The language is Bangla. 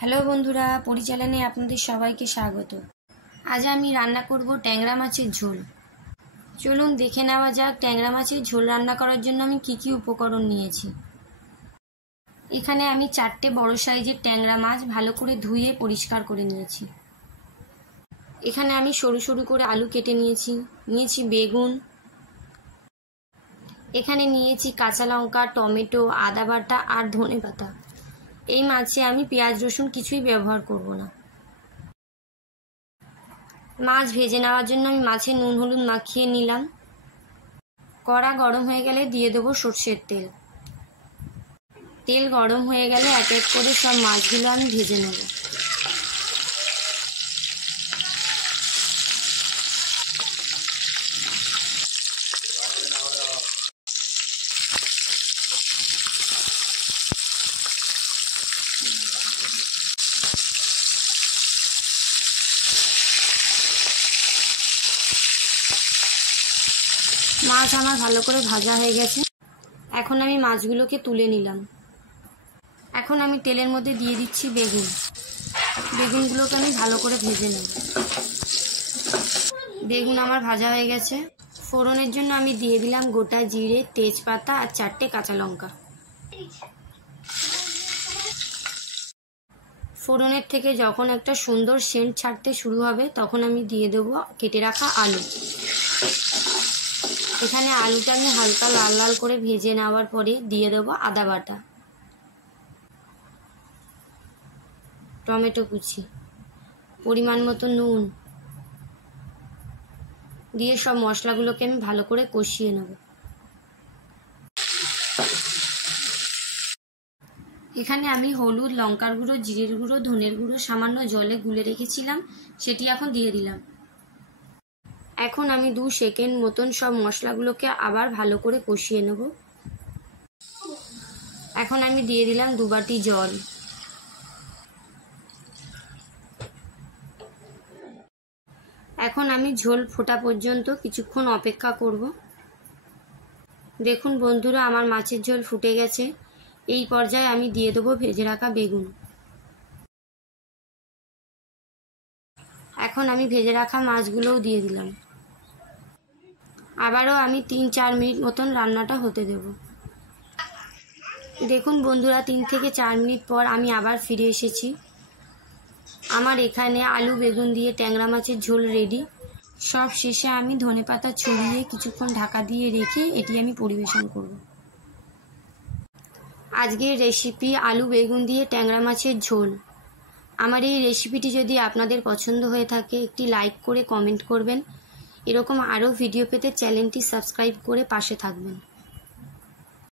হ্যালো বন্ধুরা, পরিচালনায় আপনাদের সবাইকে স্বাগত। আজ আমি রান্না করব ট্যাংরা মাছের ঝোল। চলুন দেখে নেওয়া যাক ট্যাংরা মাছের ঝোল রান্না করার জন্য আমি কি কি উপকরণ নিয়েছি। এখানে আমি 4টে বড় সাইজের ট্যাংরা মাছ ভালো করে ধুয়ে পরিষ্কার করে নিয়েছি। এখানে আমি সরু সরু করে আলু কেটে নিয়েছি বেগুন, এখানে নিয়েছি কাঁচা লঙ্কা, টমেটো, আদা বাটা আর ধনেপাতা। এই মাছে আমি পেঁয়াজ রসুন কিছুই ব্যবহার করব না। মাছ ভেজে নেওয়ার জন্য আমি মাছে নুন হলুদ মাখিয়ে নিলাম। কড়া গরম হয়ে গেলে দিয়ে দেবো সর্ষের তেল। তেল গরম হয়ে গেলে এক এক করে সব মাছগুলো আমি ভেজে নেব। মাছ আমার ভালো করে ভাজা হয়ে গেছে। এখন আমি মাছগুলোকে তুলে নিলাম। এখন আমি তেলের মধ্যে দিয়ে দিচ্ছি বেগুনগুলোকে আমি ভালো করে ভেজে নেব। বেগুন আমার ভাজা হয়ে গেছে। ফোড়নের জন্য আমি দিয়ে দিলাম গোটা জিরে, তেজপাতা আর 4টে কাঁচা লঙ্কা। ফোড়নের থেকে যখন একটা সুন্দর সেন্ট ছাড়তে শুরু হবে তখন আমি দিয়ে দেবো কেটে রাখা আলু। এখানে আলুটা আমি হালকা লাল লাল করে ভেজে নেওয়ার পরে দিয়ে দেবো আদা বাটা, টমেটো কুচি, পরিমাণ মতো নুন দিয়ে সব মশলাগুলোকে আমি ভালো করে কষিয়ে নেব। এখানে আমি হলুদ, লঙ্কার গুঁড়ো, জিরের গুঁড়ো, ধনের গুঁড়ো সামান্য জলে গুলে রেখেছিলাম, সেটি এখন দিয়ে দিলাম। এখন আমি 2 সেকেন্ড মতন সব মশলাগুলোকে আবার ভালো করে কষিয়ে নেব। এখন আমি দিয়ে দিলাম 2 বাটি জল। এখন আমি ঝোল ফোটা পর্যন্ত কিছুক্ষণ অপেক্ষা করব। দেখুন বন্ধুরা, আমার মাছের ঝোল ফুটে গেছে। এই পর্যায়ে আমি দিয়ে দেবো ভেজে রাখা বেগুন। এখন আমি ভেজে রাখা মাছগুলোও দিয়ে দিলাম। আবারও আমি 3-4 মিনিট মতন রান্নাটা হতে দেব। দেখুন বন্ধুরা, 3 থেকে 4 মিনিট পর আমি আবার ফিরে এসেছি। আমার এখানে আলু বেগুন দিয়ে ট্যাংরা মাছের ঝোল রেডি। সব শেষে আমি ধনেপাতা ছড়িয়ে কিছুক্ষণ ঢাকা দিয়ে রেখে এটি আমি পরিবেশন করব। আজকের রেসিপি আলু বেগুন দিয়ে ট্যাংরা মাছের ঝোল। আমার এই রেসিপিটি যদি আপনাদের পছন্দ হয়ে থাকে একটি লাইক করে কমেন্ট করবেন। এরকম আরও ভিডিও পেতে চ্যানেলটি সাবস্ক্রাইব করে পাশে থাকবেন।